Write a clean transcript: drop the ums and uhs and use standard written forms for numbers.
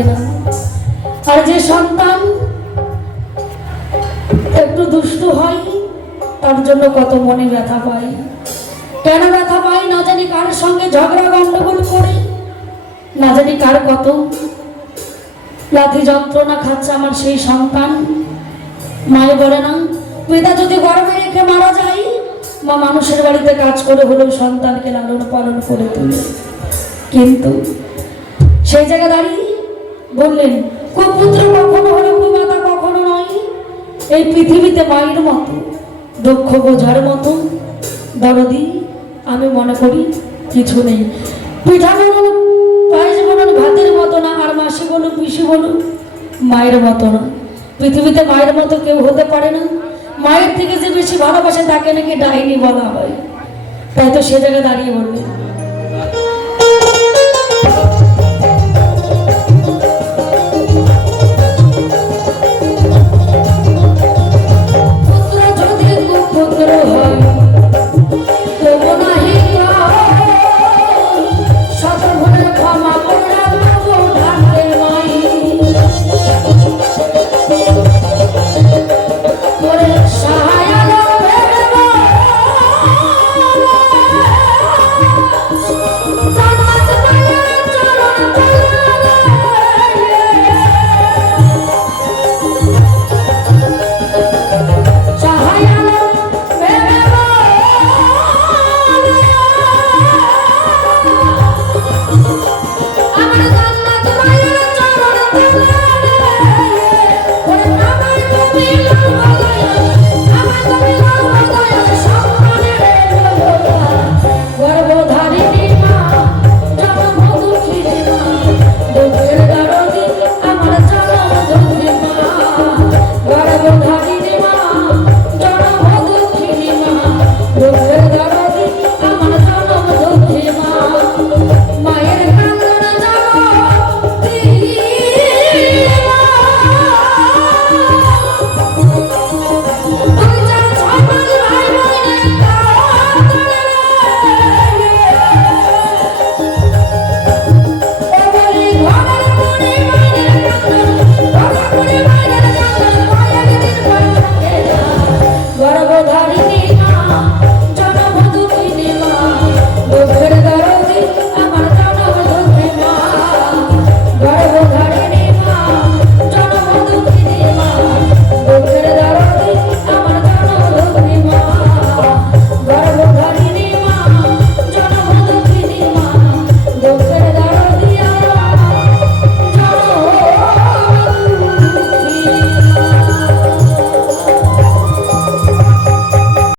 পারে না। আর যে সন্তান একটু দুষ্টু হয় তার জন্য কত মনে ব্যথা পাই। কেন ব্যথা পাই না জানি, কার সঙ্গে ঝগড়া গন্ডগোল করে না জানি কার কত লাথি যন্ত্রণা খাচ্ছে আমার সেই সন্তান। মায়ে বলে না, পিতা যদি গর্ভে রেখে মারা যায়, মা মানুষের বাড়িতে কাজ করে হলেও সন্তানকে লালন পালন করে তোলে। কিন্তু সেই জায়গায় দাঁড়িয়ে বললেন, কুপুত্র কখনো হলো, কুমাতা কখনো নয়। এই পৃথিবীতে মায়ের মতো দুঃখ বোঝার মতো দরদি আমি মনে করি কিছু নেই। পিঠা বলুন, পায়েস বলুন, ভাতের মতো না, আর মাসি বলুন, পিসি বলুন, মায়ের মতো না। পৃথিবীতে মায়ের মতো কেউ হতে পারে না। মায়ের থেকে যে বেশি ভালোবাসে তাকে নাকি ডাইনি বলা হয়। তাই তো সে জায়গায় দাঁড়িয়ে বললেন,